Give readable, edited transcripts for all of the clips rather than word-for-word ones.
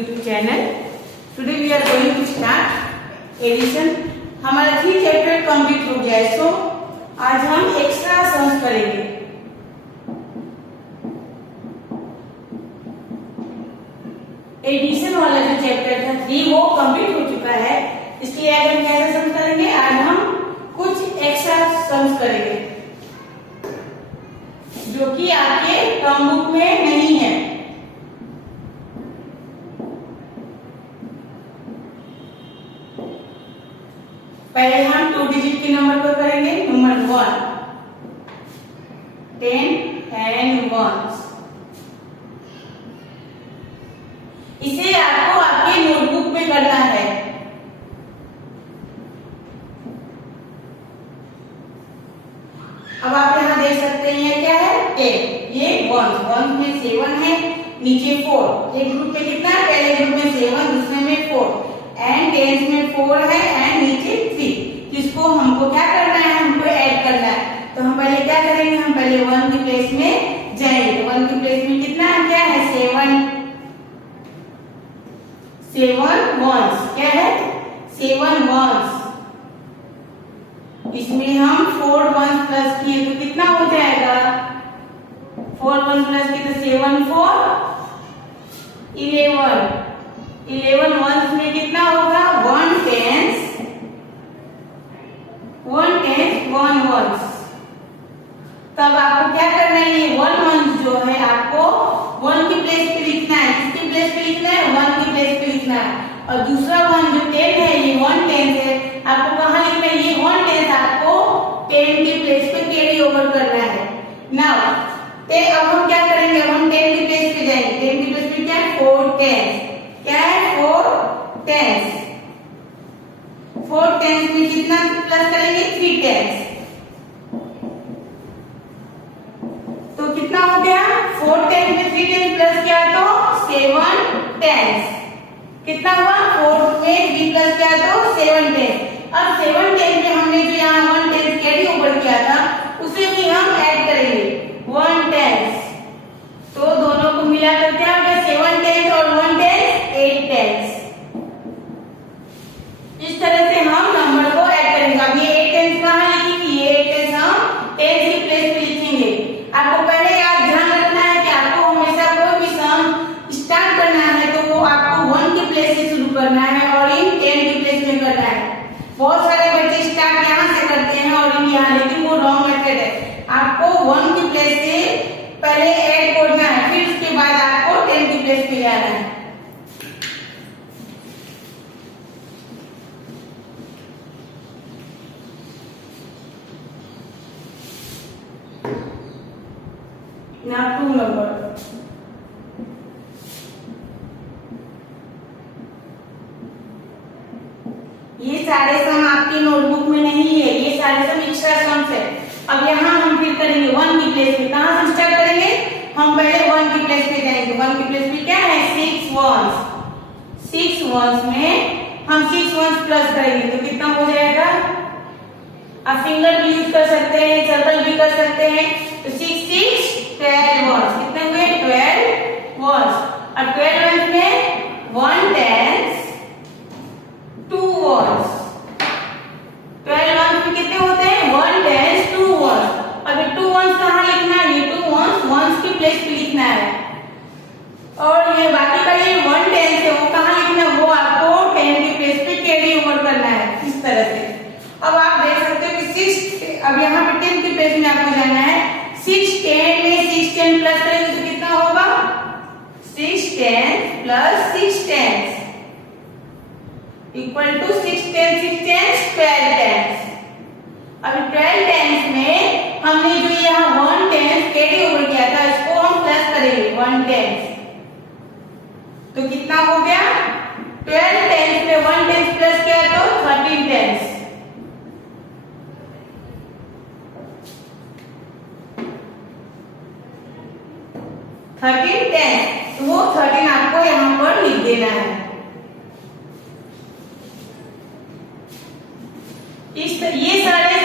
YouTube channel. Today we are going to start addition. हमारा 3 chapter complete हो गया है, सो आज हम एक्स्ट्रा सम्स करेंगे. एडिशन वाला जो चैप्टर था 3 वो कंप्लीट हो चुका है, इसलिए आज हम कैसे सम्स करेंगे. आज हम कुछ एक्स्ट्रा सम्स करेंगे जो कि आपके टर्म बुक में नहीं है. पहले हम 2 डिजिट के नंबर पर करेंगे. Number 1 10 and 1. इसे आपको आपके नोटबुक में करना है. अब आप यहाँ देख सकते हैं क्या है 10. ये 1 में 7 है, नीचे 4. एक ग्रुप में कितना है, पहले ग्रुप में 7, दूसरे में 4 एंड 10 में 4 है एंड नीचे 3. जिसको हमको क्या करना है, हमको ऐड करना है. तो हम पहले क्या करेंगे, हम पहले 1 की प्लेस में जाएंगे. 1 की प्लेस में कितना क्या है 7 वंस. क्या है 7 वंस. इसमें हम 4 वंस प्लस किए तो कितना हो जाएगा, 4 वंस प्लस किए तो 7 4 11 वंस में कितना होगा 1 टेंस 1 वंस. तब आपको क्या करना है, ये 1 वंस जो है आपको 1 की प्लेस पे लिखना है. किसकी प्लेस पे लिखना है, 1 की प्लेस पे लिखना है. और दूसरा 1 जो 10 है, ये 1 टेंस है, आपको कहाँ लिखना है, ये 1 टेंस आपको 10 की प्लेस पे कैरी ओवर करना है. नाउ अब हम क्या करेंगे, अब हम 10 की प्लेस पे जाएंगे. 10 की प्लेस पे क्या है 4 टेंस. क्या है 4 टेंस. 4 टेंस में कितना प्लस करेंगे 3 टेंस. तो कितना हो गया 4 टेंस में 3 टेंस प्लस किया तो 7 टेंस. कितना हुआ 4 में 3 प्लस किया तो 7 टेंस. अब 7 टेंस में हमने जो यहाँ 1 टेंस कैरी ओवर किया था उसे भी हम ऐड करेंगे 1 टेंस. तो दोनों को मिलाकर क्या हो गया 7 टेंस और 1 टेंस 8 टेंस. इस तरह से हम नंबर को ऐड करेंगे. अब ये 8 टेंस कहाँ लिखेंगे, ये 8 टेंस हम 10 की प्लेस पे लिखेंगे. आपको पहले याद ध्यान रखना है कि आपको हमेशा कोई भी सम स्टार्ट करना है तो वो आपको 1 की प्लेस से शुरू करना है और इन 10 की प्लेस में करना है. बहुत सारे बच्चे स्टार्ट यहाँ से करते हैं और इन यहाँ, लेकिन वो रॉन्ग मेथड है. आपको 1 की प्लेस से पहले ऐड करना है, फिर उसके बाद आपको 10 की प्लेस पे जाना है. Now 2 number. ये सारे सम आपके नोटबुक में नहीं है, ये सारे सम एक्स्ट्रा सम्स है. अब यहाँ हम फिर करेंगे 1 की प्लेस पे. कहाँ से स्टार्ट करेंगे, हम पहले 1 की प्लेस पे जाएंगे. 1 की प्लेस पे क्या है 6 वंस. 6 वंस में हम 6 वंस प्लस करेंगे तो कितना हो जाएगा. आप फिंगर भी यूज कर सकते हैं, सर्कल भी कर सकते हैं. तो 6 6 12 वंस. कितने हुए 12 वंस. और 12 वंस में 1 टेंस 2 वंस. 12 वंस में कितने होते हैं 1 टेंस 2 वंस. अब 2 वंस कहाँ लिखना है, ये 2 वंस 1 की प्लेस पे लिखना है. और ये बाकी का ये 1 टेंस है वो कहाँ लिखना है, वो आपको 10 की प्लेस पे कैरी ओवर करना है. इस तरह से अब आप देख सकते हो कि 6, अब यहाँ पे 10 की प्लेस में आपको जाना है. 6 10 में 6 10 प्लस करेंगे तो कितना होगा 6 10 प्लस 6 10 इक्वल टू 6 10 6 10 12 टेंस. अब 12 टेंस में हमने जो यहाँ 1 टेंस कैरी ओवर किया था इसको हम प्लस करेंगे 1 टेंस. तो कितना हो गया 12 टेंस में 1 टेंस प्लस किया तो 13 टेंस. तो वो 13 आपको यहाँ पर लिख देना है. ये सारे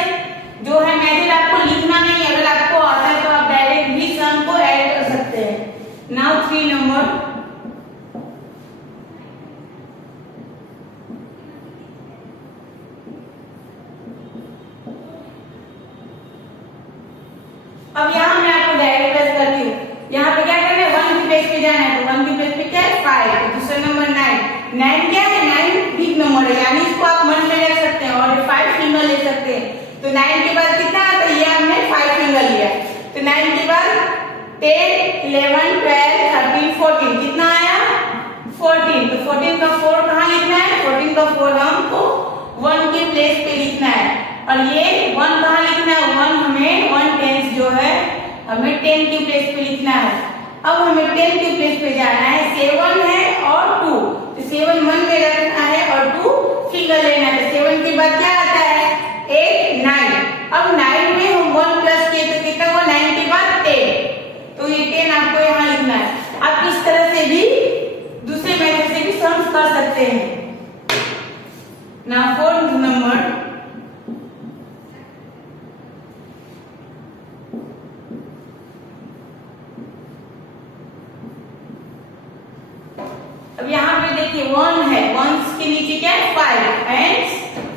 जो है मेथड आपको लिखना नहीं, अगर आपको आता है तो आप डायरेक्ट भी सम को ऐड कर सकते हैं. नाउ 3 नंबर अब यहाँ मैं आपको डायरेक्ट प्लस करती हूँ। यहाँ पे क्या करना है, 1 की प्लेस पे जाना है, तो 1 की प्लेस पे क्या है 5, दूसरा नंबर 9, 9 क्या है, 9 बिग नंबर है, यानी इसको आप मन में रख सकते हैं और 5 फिंगर ले सकते हैं। तो 9 के बाद कितना आता है, ये हमने 5 फिंगर लिया, तो 9 के बाद 10 11 12 13 14 कितना आया 14, तो 14 का 4 कहाँ लिखना है, 14 का 4 हमको 1 के प्लेस पे लिखना है, और ये 1 कहाँ लिखना है, 1 हमें 1 टेंस जो है हमें 10 के प्लेस पे लिखना है। अब हमें 10 के प्लेस पे जाना है, 7 है और 2, तो 7 मन में रखना है और 2 फिंगर लेना है, तो 7 के बाद क्या आता है 8 9, अब 9 में हम 1 प्लस किए तो कितना हुआ, 9 के बाद 10, तो ये 10 आपको यहाँ लिखना है। आप इस तरह से भी दूसरे मेथड से भी सम कर सकते हैं। नाउ फोर्थ नंबर, अब यहाँ पे देखिए 1 है, 1 के नीचे क्या है 5 एंड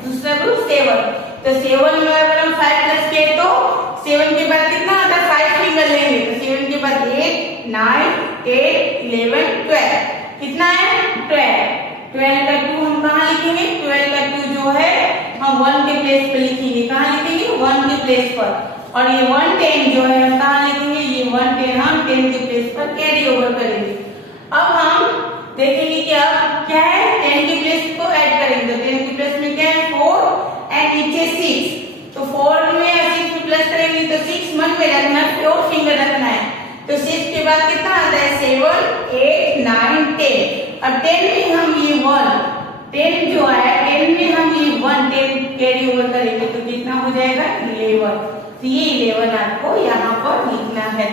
दूसरा ग्रुप 7, तो 7 में अगर हम 5 प्लस किए तो 7 के बाद कितना आता है 5 फिंगर लेंगे, तो 7 के बाद 8 9 10 11 12 कितना है 12, 12 का 2 हम कहाँ लिखेंगे, 12 का 2 जो है हम 1 के प्लेस पे लिखेंगे, कहाँ लिखेंगे 1 के प्लेस पर, और ये 1 10 जो है हम कहाँ लिखेंगे, ये 1 10 हम 10 के प्लेस पर कैरी ओवर करेंगे। अब हम देखेंगे कि अब क्या है 10 के प्लेस को ऐड करेंगे, तो 10 के प्लेस में क्या है 4 एंड नीचे 6, तो 4 में 6 में प्लस करेंगे तो 6 मन में रखना है, 4 फिंगर रखना है, तो 6 के बाद कितना आता है 7 8 9 10, और 10 में हम ये 1 10 जो है 10 में हम ये 1 10 कैरी ओवर करेंगे तो कितना हो जाएगा 11, तो ये 11 आपको यहाँ पर लिखना है।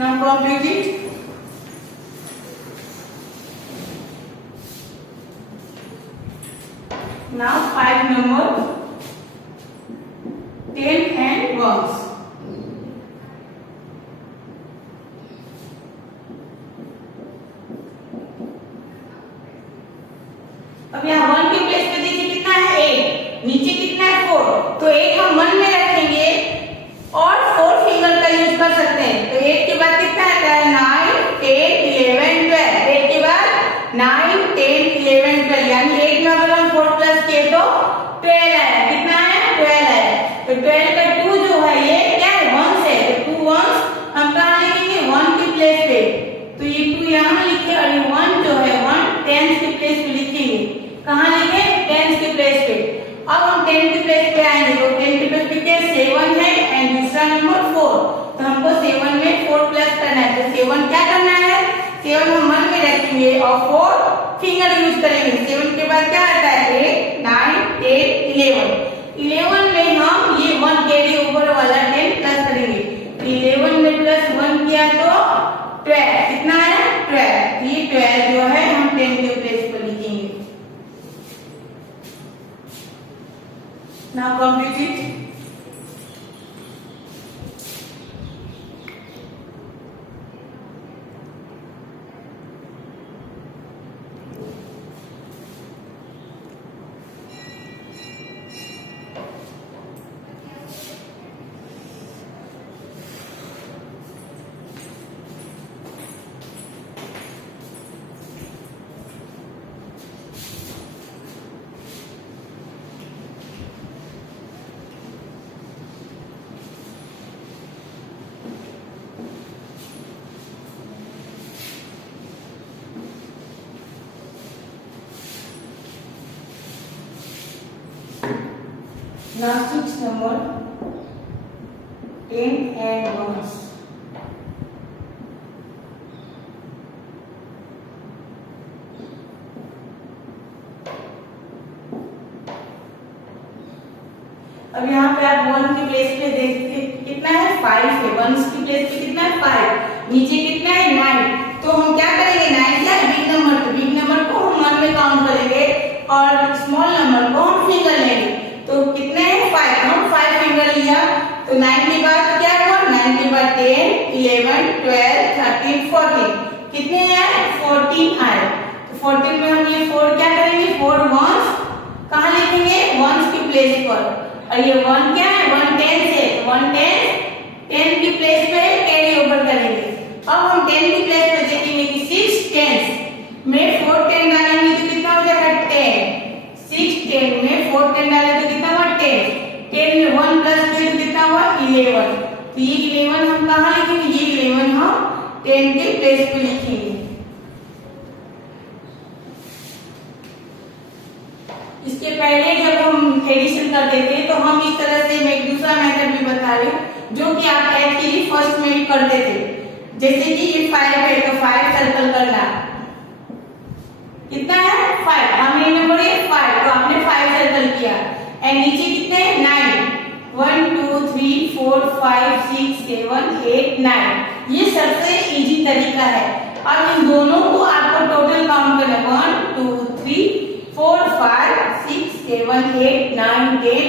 Now complete it. Now 5 number 10 and 1s. अब यहाँ 1 के प्लेस पे देखिए कितना है 8, नीचे कितना है 4, तो 8 हम मन में रखेंगे और 4 फिंगर का यूज कर सकते हैं, तो 8 के बाद कितना आता है 9 10 11 12, 8 के बाद 9 10 11 12, यानी 8 में अगर हम 4 प्लस किए तो 12 आया, कितना है 12 आया, तो 12 का 2 जो है ये क्या है 1 है, तो 2 1 हम कहाँ लिखेंगे 1 के प्लेस पे, तो ये 2 यहाँ लिखे और ये 1 जो है 1 10 के प्लेस पे लिखेंगे, कहाँ लिखे 10 के प्लेस पे। अब हम 10 के प्लेस पे आएंगे, तो 10 के प्लेस पे क्या 7 है एंड दूसरा नंबर 4, तो हमको 7 में 4 प्लस करना है, तो 7 क्या करना है 7 हम मन में रखेंगे और 4 फिंगर यूज करेंगे, 7 के बाद क्या आता है 8 9 10 11, 11 में हम ये 1 कैरी ओवर वाला 10 प्लस करेंगे, 11 में प्लस 1 किया तो 12, कितना है 12, ये 12 जो है हम 10 के प्लेस पर लिखेंगे। Now complete it. Now 6 number 10 and 1s. अब यहाँ पे आप 1 की प्लेस पे देखते कितना है 5 है, 1 की प्लेस पे कितना है 5, नीचे कितना है 9, तो हम क्या करेंगे 9 क्या बिग नंबर, तो बिग नंबर को हम मन में काउंट करेंगे और स्मॉल नंबर को हम फिंगर लेंगे, तो कितने हैं 5, हम 5 फिंगर लिया, तो 9 के बाद क्या हुआ 9 के बाद 10 11 12 13 14, कितने आए 14 आए, तो 14 में हम ये 4 क्या करेंगे 4 1s कहाँ लिखेंगे 1s की प्लेस पर, और ये 1 क्या है 1 10 से 1 10 10 की प्लेस पे कैरी ओवर करेंगे। अब हम 10 की प्लेस पे देखेंगे कि 6 टेंस में 4 10 डालेंगे तो कितना हो जाएगा 10। 6 10 में 4 10 डालें तो कितना हुआ 10। 10 में 1 प्लस किया तो कितना हुआ 11। तो ये 11 हम कहाँ लिखेंगे, ये 11 हम 10 के प्लेस पे लिखेंगे। इसके पहले जब हम एडिशन करते थे तो हम इस तरह से मैं एक दूसरा मेथड भी बता रही हूँ जो कि आप एक्चुअली फर्स्ट में भी करते थे। जैसे कि ये 5 है तो 5 सर्कल करना, कितना है 5, हमें नंबर है 5 तो आपने 5 सर्कल किया। एंड नीचे कितने 9, 1 2 3 4 5 6 7 8 9, ये सबसे इजी तरीका है। अब इन दोनों को आपको टोटल काउंट करना 1 2 3 4 5 6 7 8 9 10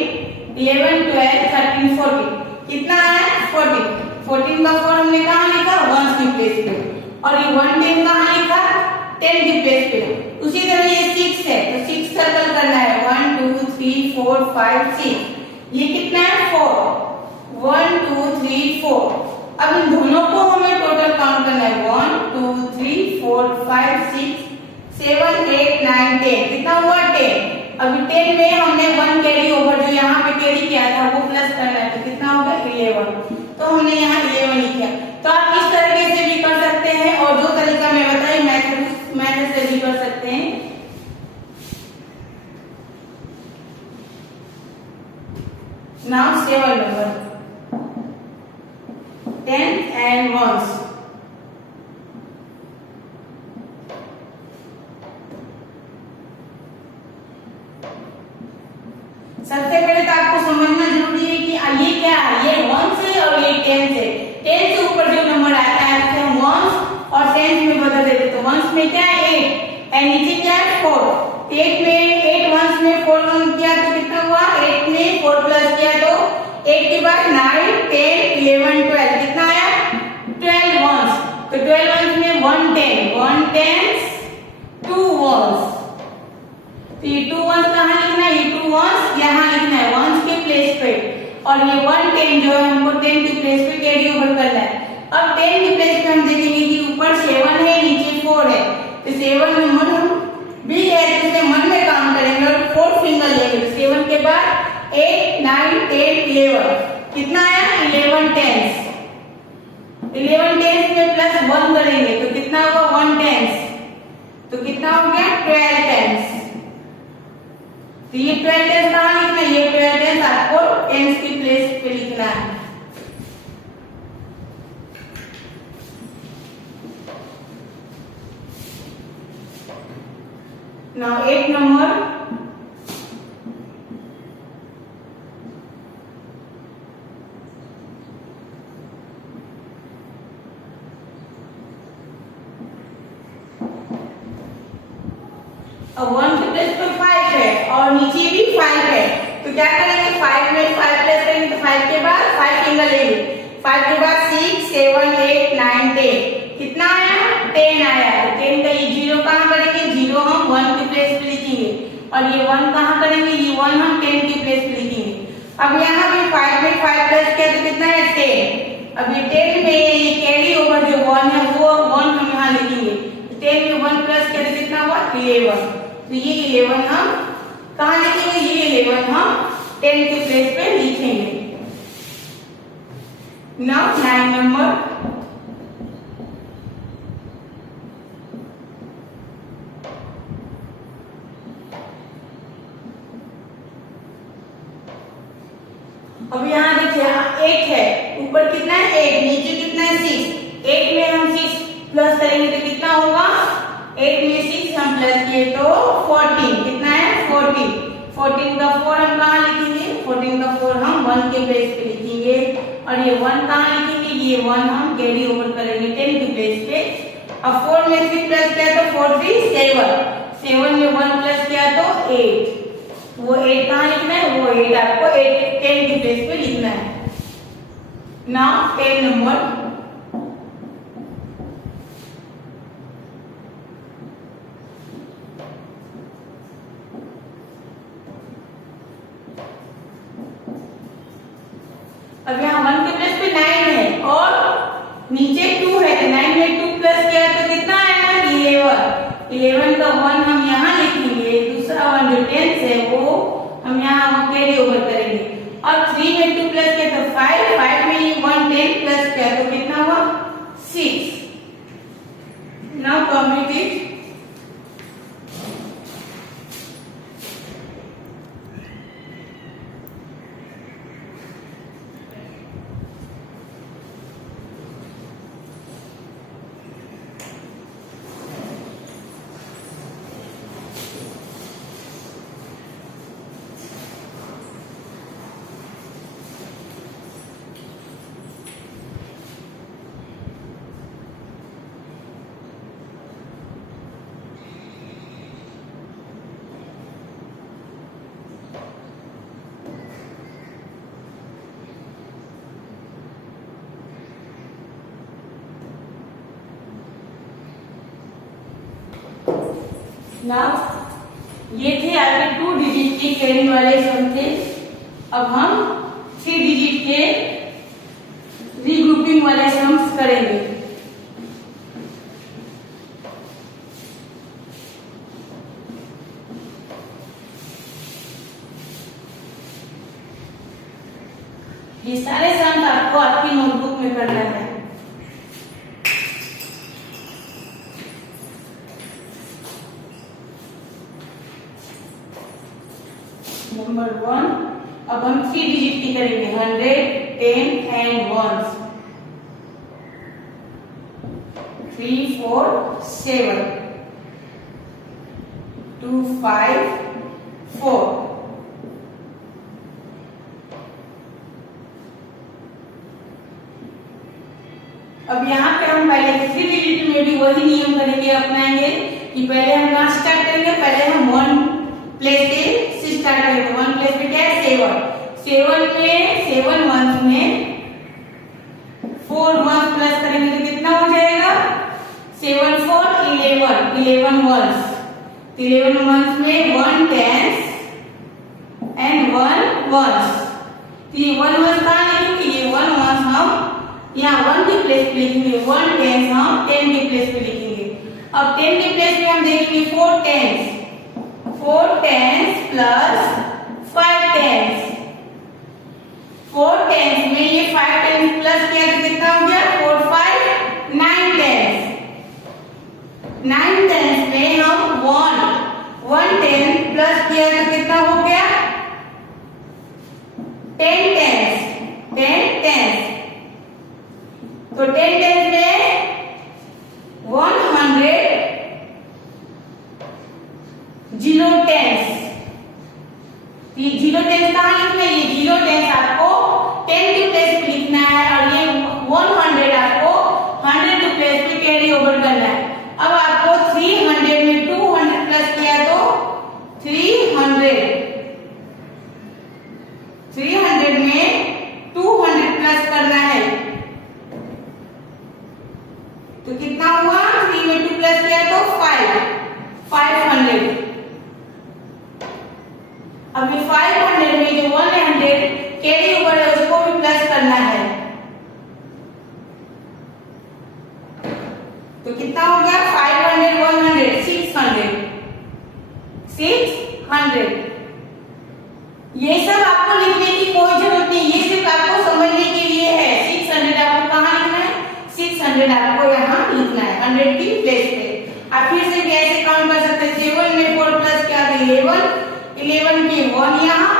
11 12 13 14, कितना है 14। 14 का 4 हमने कहाँ लिखा 1 की प्लेस पे, और ये 1 10 कहाँ लिखा 10 की प्लेस पे। उसी तरह ये 6 है तो 6 सर्कल करना है 1 2 3 4 5 6, ये कितना है 4 1 2 3 4। अब इन दोनों को हमें टोटल काउंट करना है 1 2 3 4 5 6 7 8 9 10, कितना हुआ 10। अभी 10 में हमने 1 कैरी ओवर जो यहाँ पे कैरी किया था वो प्लस करना है तो कितना होगा 11, तो हमने यहाँ 11 लिखा। तो आप इस तरीके से भी कर सकते हैं और जो तरीका मैं बताई मैथड से भी कर सकते हैं। Now 7 number 10 and 1s। सबसे पहले तो आपको समझना जरूरी है कि ये क्या है, ये 1 से और ये 10 से। 10 से ऊपर जो नंबर आता है उसे हम 1s और 10 में बदल देते। तो 1s में क्या है 8 एंड नीचे क्या है 4। 8 में 8 1s में 4 किया तो कितना हुआ 8 में 4 प्लस किया तो 8 के बाद 9 10 11 12, कितना आया 12 1s। तो 12 1s में 1 10 1 10 2 1s, तो ये 2 1s कहाँ लिखना है, ये 2 1s यहाँ लिखना है 1s के प्लेस पे, और ये 1 10 जो है हमको 10 के प्लेस पे कैरी ओवर करना है। अब 10 के प्लेस पे हम देखेंगे कि ऊपर 7 है नीचे 4 है, तो 7 नंबर हम भी है तो इसे मन में काम करेंगे और 4 फिंगर लेंगे। तो 7 के बाद 8 9 10 11, कितना आया 11 10s। 11 10s में प्लस 1 करेंगे तो कितना होगा 1 10s, तो कितना हो गया 12 10s। तो ये 12 10s कहाँ लिखना है, ये 12 10s आपको 10s की प्लेस पे लिखना है। नाउ 8 नंबर अब 1 के प्लेस पे 5 है और नीचे भी 5 है, तो क्या करेंगे 5 में 5 प्लस करेंगे तो 5 के बाद 5 फिंगर लेंगे। 5 के बाद 6 7 8 9 10, कितना आया 10 आया। तो 10 का ये 0 कहाँ करेंगे, 0 हम 1 की प्लेस पे लिखेंगे, और ये 1 कहाँ करेंगे, ये 1 हम 10 की प्लेस पे लिखेंगे। अब यहाँ भी 5 में 5 प्लस किया तो कितना है 10। अब ये 10 में ये कैरी ओवर जो 1 है वो 1 हम यहाँ लिखेंगे। 10 में 1 प्लस किया तो कितना हुआ 11, तो ये 11 हम कहाँ लिखेंगे, ये 11 हम 10 के प्लेस पे लिखेंगे। नाउ 9 नंबर अब यहाँ देखिए 8 है, ऊपर कितना है 8, नीचे कितना है 6। 8 में हम 6 प्लस करेंगे तो कितना होगा 8 में 6 हम प्लस किए तो 14, कितना है 14। 14 का 4 हम कहाँ लिखेंगे, 14 का 4 हम 1 के प्लेस पे लिखेंगे, और ये 1 कहाँ लिखेंगे, ये 1 हम कैरी ओवर करेंगे 10 के प्लेस पे। अब 4 में 3 प्लस किया तो 4 3 7, 7 में 1 प्लस किया तो 8, वो 8 कहाँ लिखना है, वो 8 आपको 10 के प्लेस पे लिखना है। नाउ 10 नंबर अब यहाँ 1 के प्लेस पे 9 है नीचे 2 है तो 9 में 2 प्लस किया तो कितना आएगा 11। 11 का 1 हम यहाँ लिखेंगे, दूसरा 1 जो 10 है वो हम यहाँ कैरी ओवर करेंगे। अब 3 में 2 प्लस किया तो 5, 5 में ये 1 10 प्लस किया तो कितना हुआ 6। Now complete it. नाउ ये थे आपके 2 डिजिट के कैरी वाले सम थे। अब हम 3 डिजिट के रीग्रुपिंग वाले सम्स करेंगे। ये सारे सम आपको आपकी नोटबुक में करना है। नंबर 1, अब हम 3 डिजिट की करेंगे 100, 10 एंड 1s। 3 4 7 2 5 4। अब यहाँ पे हम पहले 3 डिजिट में भी वही नियम करेंगे, अपनाएंगे कि पहले हम कहाँ स्टार्ट करेंगे, पहले हम 1 प्लेस से स्टार्ट करेंगे। 1 प्लेस पे क्या है 7 में 7 वंस में 4 वंस प्लस करेंगे तो कितना हो जाएगा 7 4 11 11 वंस। 11 वंस में 1 टेंस एंड 1 वंस। तो ये 1 वंस कहाँ लिखेंगे, ये 1 वंस हम यहाँ 1 के प्लेस पे लिखेंगे, 1 टेंस हम 10 के प्लेस पे लिखेंगे। अब 10 के प्लेस पे हम देखेंगे 4 टेंस प्लस 5 टेंस। 4 टेंस में ये 5 टेंस प्लस किया तो कितना हो गया 4 5 9 टेंस। 9 टेंस में हम 1 टेंस प्लस किया तो कितना हो गया 10 टेंस। 10 टेंस तो 10 टेंस में 100 0 टेंस। ये 0 टेंस कहाँ लिखना है, ये 0 टेंस आपको 10 के प्लेस पे लिखना है और ये 100 आपको 100 के प्लेस पे कैरी ओवर करना है। अब आपको 300 में 200 प्लस किया तो 300 में 200 प्लस करना है तो कितना हुआ 3 में 2 प्लस किया तो 500। अब ये 500 में जो 100 कैरी ओवर है उसको भी प्लस करना है तो कितना हो गया 500 100 600। ये सब आपको लिखने की कोई जरूरत नहीं, ये सिर्फ आपको समझने के लिए है। 600 आपको कहाँ लिखना है 600 आपको यहाँ लिखना है 100 की प्लेस पे। आप फिर से भी ऐसे काउंट कर सकते हैं 7 में 4 प्लस किया तो 11 के 1 यहाँ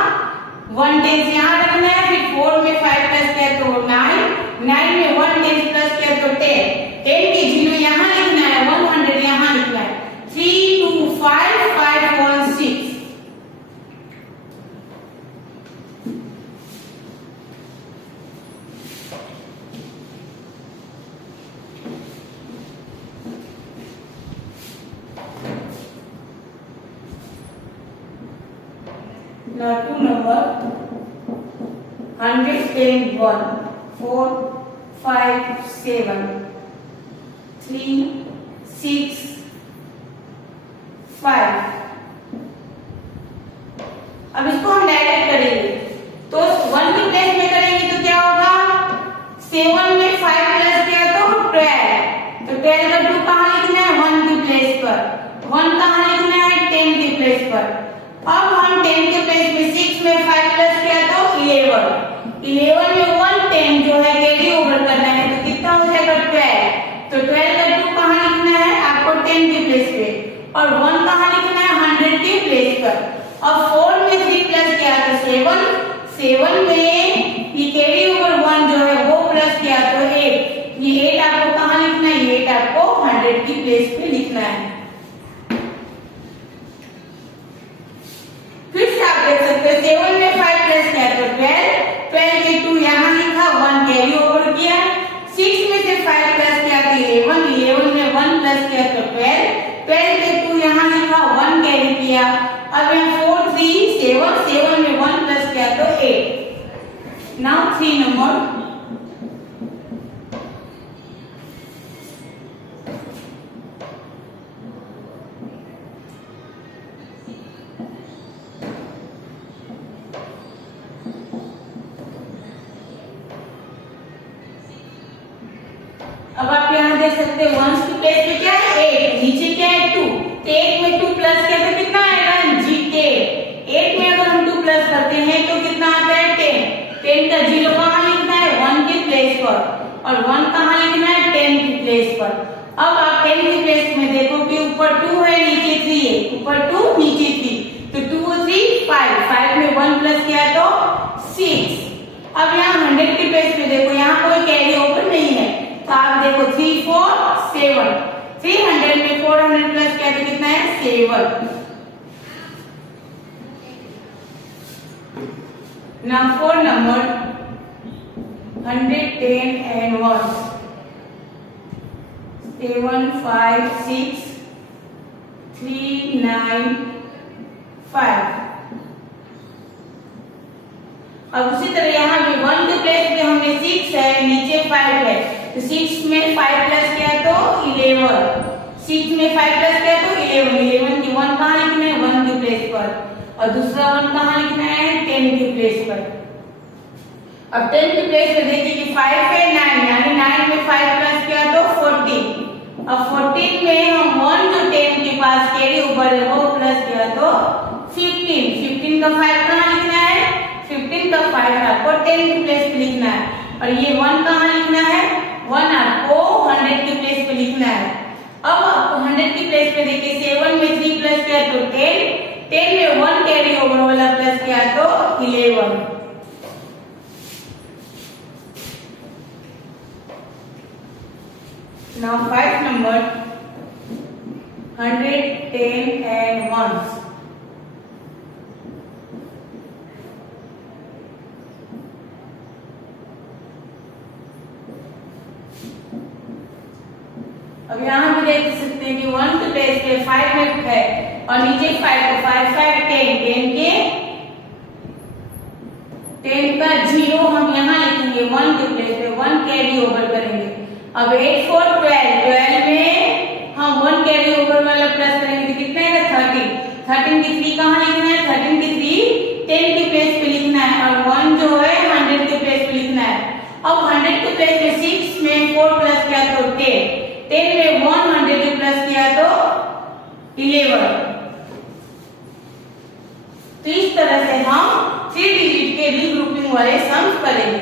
1 टेंस यहाँ रखना है, फिर 4 में 5 प्लस किया तो 9 में 1 टेंस प्लस किया तो 10 के 0 यहाँ लिखना है 100 यहाँ लिखना है 3 2 5 5 1 6। Now to number 110 1 4 5 7 3 6 5। अब इसको हम डायरेक्ट करेंगे तो 1 की प्लेस में करेंगे तो क्या होगा 7 में 5 प्लस किया तो प्लेस पर। अब हम 10 के प्लेस में 6 में 5 प्लस किया तो 11, 11 में 1 10 जो है कैरी ओवर करना है तो कितना हो जाएगा 12, तो 12 का 2 कहाँ लिखना है आपको 10 के प्लेस पे और 1 कहाँ लिखना है 100 के प्लेस पर। अब 4 में 3 प्लस किया तो 7, 7 में ये कैरी ओवर 1 जो है वो प्लस किया तो 8, ये 8 आपको कहाँ लिखना है, ये 8 आपको 100 की प्लेस पे लिखना है। फिर से आप देख सकते हैं 7 में 5 प्लस किया तो 12, 12 के 2 यहाँ लिखा 1 कैरी ओवर किया, 6 में से 5 प्लस किया तो 11, 11 में 1 प्लस किया तो 12, 12 के 2 यहाँ लिखा 1 कैरी किया। अब यहाँ 4 3 7, 7 में 1 प्लस किया तो 8। नाउ 3 नंबर, अब आप यहाँ देख सकते हैं 1 की प्लेस पे क्या है 8, नीचे क्या है 2, तो 8 में 2 प्लस किया तो कितना आएगा जी 8 में अगर हम 2 प्लस करते हैं तो कितना आता है 10, 10 का 0 कहाँ लिखना है 1 की प्लेस पर और 1 कहाँ लिखना है 10 की प्लेस पर। अब आप 10 की प्लेस में देखो कि ऊपर 2 है नीचे 3 है, ऊपर 2 नीचे 3, तो 2 और 3 5, 5 में 1 प्लस किया तो 6। अब यहाँ 100 की प्लेस पे देखो यहाँ कोई कैरी ओवर नहीं है तो आप देखो 3 4 7, 300 में 400 प्लस किया तो कितना है 7। Now 4 number 110 and 1, 7 5 6 3 9 5। अब उसी तरह यहाँ भी 1 के प्लेस पे हमने 6 है नीचे 5 है तो 6 में 5 प्लस किया तो 11, 6 में 5 प्लस किया तो 11, 11 की 1 कहाँ लिखना है 1 के प्लेस पर और दूसरा 1 कहाँ लिखना है 10 के प्लेस पर। अब 10 के प्लेस पे देखिए कि 5 है 9, यानी 9 में 5 प्लस किया तो 14, अब 14 में हम 1 जो 10 के पास कैरी ओवर है वो प्लस किया तो 15, 15 का 5 कहाँ लिखना है 15 का 5 आपको 10 की प्लेस पे लिखना है और ये 1 कहाँ लिखना है 1 आपको 100 की प्लेस पे लिखना है। अब आपको 100 की प्लेस पे देखिए 7 में 3 प्लस किया तो 10, 10 में 1 कैरी ओवर वाला प्लस किया तो 11। नाउ 5 नंबर 110 and 1, अब यहाँ भी देख सकते हैं कि 1 के प्लेस पे 5 है और नीचे 5 तो 5 5 10, 10 के 10 का 0 हम यहाँ लिखेंगे 1 के प्लेस पे 1 कैरी ओवर करेंगे। अब 8 4 12, 12 में हम 1 कैरी ओवर वाला प्लस करेंगे तो कितना है 13, 13 की 3 कहाँ लिखना है 13 की 3 10 के प्लेस पे लिखना है और 1 जो है 100 के प्लेस पे लिखना है। अब 100 के प्लेस पे 6 में 4 प्लस किया तो 10, 10 में 100 के प्लस किया तो 11। तो इस तरह से हम 3 डिजिट के रीग्रुपिंग वाले सम्स करेंगे।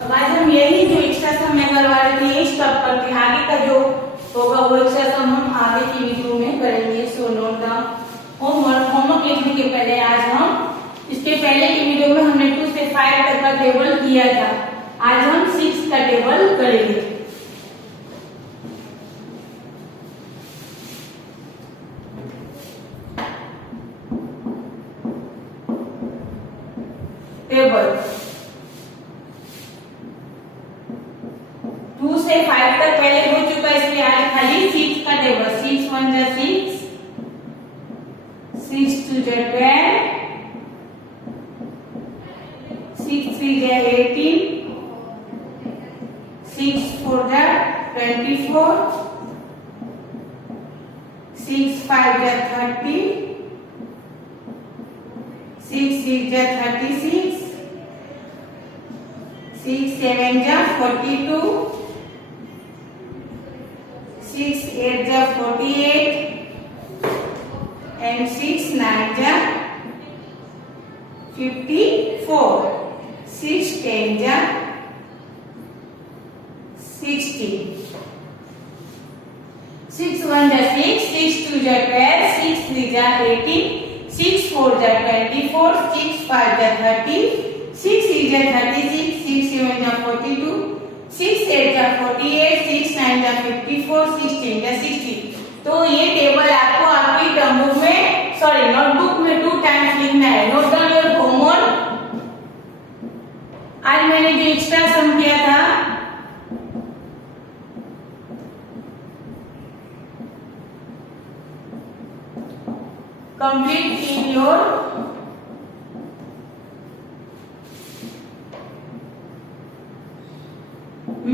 अब आज हम यही जो एक्स्ट्रा सम मैं करवा रहे थे ये स्टॉप करते हैं, आगे का जो होगा वो एक्स्ट्रा सम हम आगे की वीडियो में करेंगे। सो नोट डाउन होमवर्क लिखने के पहले आज हम इसके पहले की वीडियो में हमने 2 से 5 तक का टेबल किया था, आज हम 6 का टेबल करेंगे। टेबल 2 से 5 तक पहले हो चुका है, इसलिए आज खाली 6 का टेबल। 6 1 जा 6, 6 2 जा 10, 6 3 जा 18, 6 5 जा 30, 6 6 जा 36, 6 7 जा 42, 6 8 जा 48, and 6 9 जा 54, 6 10 जा 60, 6 1 जा 6, 6 2 जा 12, 6 3 जा 18, 6 4 जा 24, 6 5 जा 30, 6 6 जा 36, 6 7 जा 42, 6 8 जा 48, 6 9 जा 54, 6 10 जा 60। तो ये टेबल आपको आपकी टर्म बुक में नोटबुक में 2 टाइम्स लिखना है। Note down your homework. आज मैंने जो एक्स्ट्रा सम किया था complete in your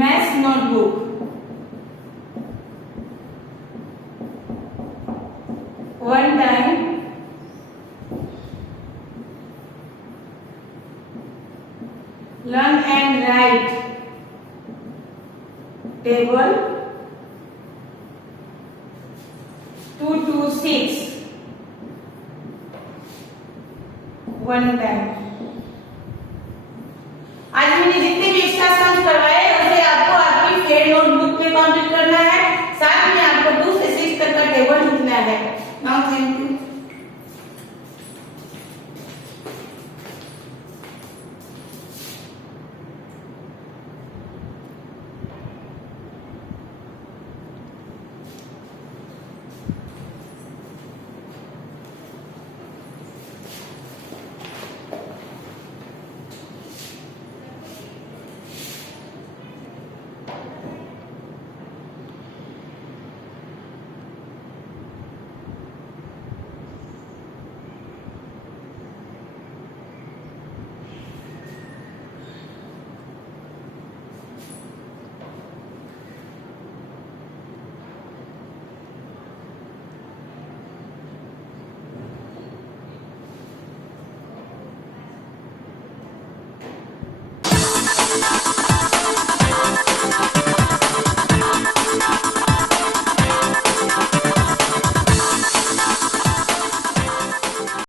maths notebook. One time learn and write table 2 to 6 one time.